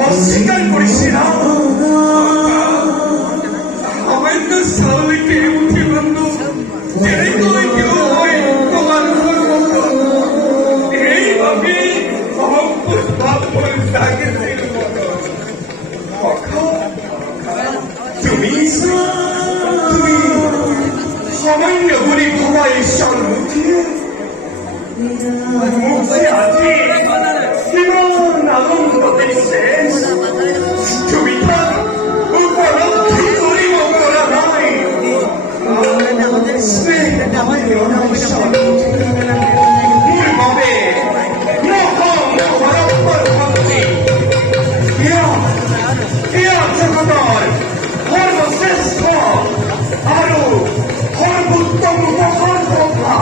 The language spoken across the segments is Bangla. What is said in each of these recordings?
অস্বীকার করিস না আমার তো সাউলিকে উঠে বন্ধু যেই করে কেউ হয় তোমার এইভাবে তুমি সামান্য গরিব হওয়ায় সম্মুখে মুখে আছে জীবন আনন্দ দিচ্ছে তুমি তার উপলব্ধি করিব করা নাই সর্বশ্রেষ্ঠ আরো সর্বোত্তম মহান কথা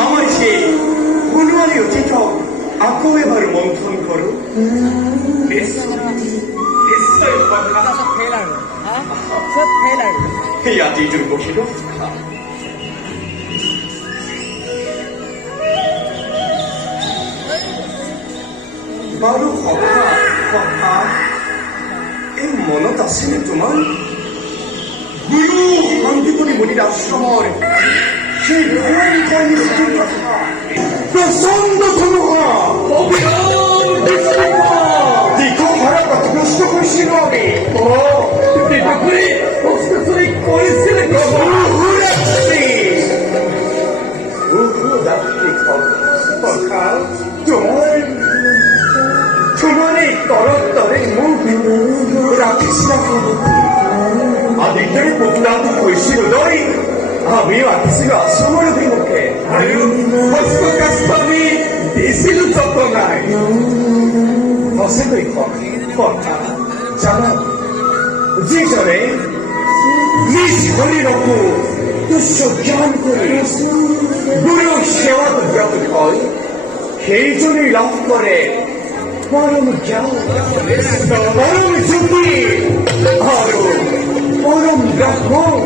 আমার সে গুণওয়ালি অতীত আকৌ এবাৰ মন্থন কৰো ইয়াতে দুৰ্বশিত বাৰু কথা এই মনত আছেনে তোমাৰ গুৰু শান্তিপতি মুনিৰ আশ্ৰমৰ সেই ভয়ংকৰ মৃত্যুৰ কথা প্ৰচণ্ড ধুমুহা দীঘল ধাৰা পথগ্ৰস্ত কৰিছিল আমি কৰিছিলে তোমাৰ এই তৰতৰে মোক ৰাখিছিল আদিত্যৰে পুতলাটো কৈছিললৈ আমিও আহিছিলো আশ্ৰমৰ অভিমুখে আৰু কষ্ট কাষ্ট আমি দিছিলো যতনাই সঁচাকৈ কথা জানা যিজনে নিজ শৰীৰকো তুচ্ছ জ্ঞান কৰি গুৰুৰ সেৱাত ব্ৰত হয় সেইজনে লাভ কৰে পৰম জ্ঞান পৰম জ্যোতি আৰু পৰম ব্ৰহ্ম